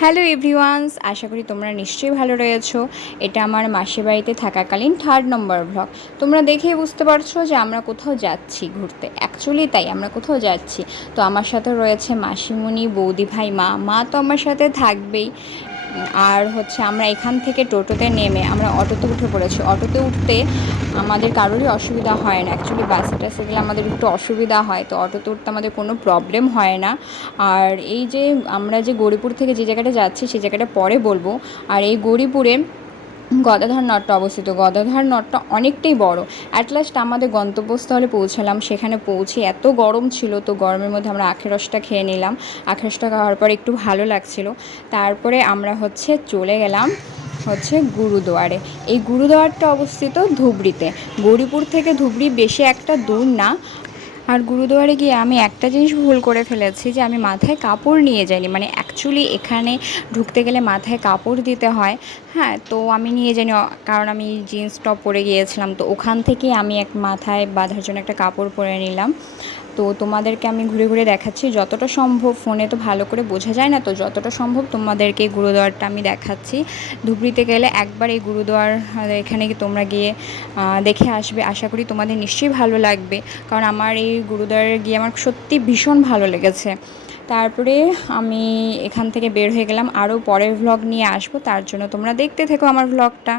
Hello everyone's, আশা করি তোমরা নিশ্চয়ই ভালো রয়েছো। এটা আমার মাসির বাড়িতে থাকাকালীন 3rd নম্বর ভ্লগ। তোমরা দেখেই বুঝতে পারছো যে আমরা কোথাও যাচ্ছি ঘুরতে। অ্যাকচুয়ালি তাই, আমরা কোথাও যাচ্ছি। তো আমার সাথে রয়েছে মাসিমণি, বৌদি ভাই, মা তো আমার সাথে থাকবেই। আর হচ্ছে আমরা এখান থেকে টোটোতে নেমে আমরা অটোতে উঠে পড়েছি। অটোতে উঠতে আমাদের কারোরই অসুবিধা হয় না। অ্যাকচুয়ালি বাসে টাসে গেলে আমাদের একটু অসুবিধা হয়, তো অটোতে উঠতে আমাদের কোনো প্রবলেম হয় না। আর এই যে আমরা যে গৌরীপুর থেকে যে জায়গাটা যাচ্ছি সেই জায়গাটা পরে বলবো। আর এই গৌরীপুরে গদাধর নদটা অবস্থিত। গদাধর নদটা অনেকটাই বড়। অ্যাট লাস্ট আমাদের গন্তব্যস্থলে পৌঁছালাম। সেখানে পৌঁছে এত গরম ছিল, তো গরমের মধ্যে আমরা আখের রসটা খেয়ে নিলাম। আখের রসটা খাওয়ার পর একটু ভালো লাগছিল। তারপরে আমরা চলে গেলাম গুরুদুয়ারে। এই গুরুদুয়ারটা অবস্থিত ধুবড়িতে। গৌরীপুর থেকে ধুবড়ি বেশি একটা দূর না। আর গুরুদুয়ারে গিয়ে আমি একটা জিনিস ভুল করে ফেলেছি, যে আমি মাথায় কাপড় নিয়ে যাইনি। মানে অ্যাকচুয়ালি এখানে ঢুকতে গেলে মাথায় কাপড় দিতে হয়। হ্যাঁ, তো আমি নিয়ে যাইনি, কারণ আমি জিন্স টপ পরে গিয়েছিলাম। তো ওখান থেকেই আমি এক মাথায় বাঁধার জন্য একটা কাপড় পরে নিলাম। তো তোমাদেরকে আমি ঘুরে ঘুরে দেখাচ্ছি যতটা সম্ভব। ফোনে তো ভালো করে বোঝা যায় না, তো যতটা সম্ভব তোমাদেরকে গুরুদুয়ারটা আমি দেখাচ্ছি। ধুবড়িতে গেলে একবার এই গুরুদুয়ার এখানে তোমরা গিয়ে দেখে আসবে। আশা করি তোমাদের নিশ্চয়ই ভালো লাগবে, কারণ আমার এই গুরুদুয়ারে গিয়ে আমার সত্যি ভীষণ ভালো লেগেছে। তারপরে আমি এখান থেকে বের হয়ে গেলাম। আরও পরের ভ্লগ নিয়ে আসবো, তার জন্য তোমরা দেখতে থেকো আমার ভ্লগটা।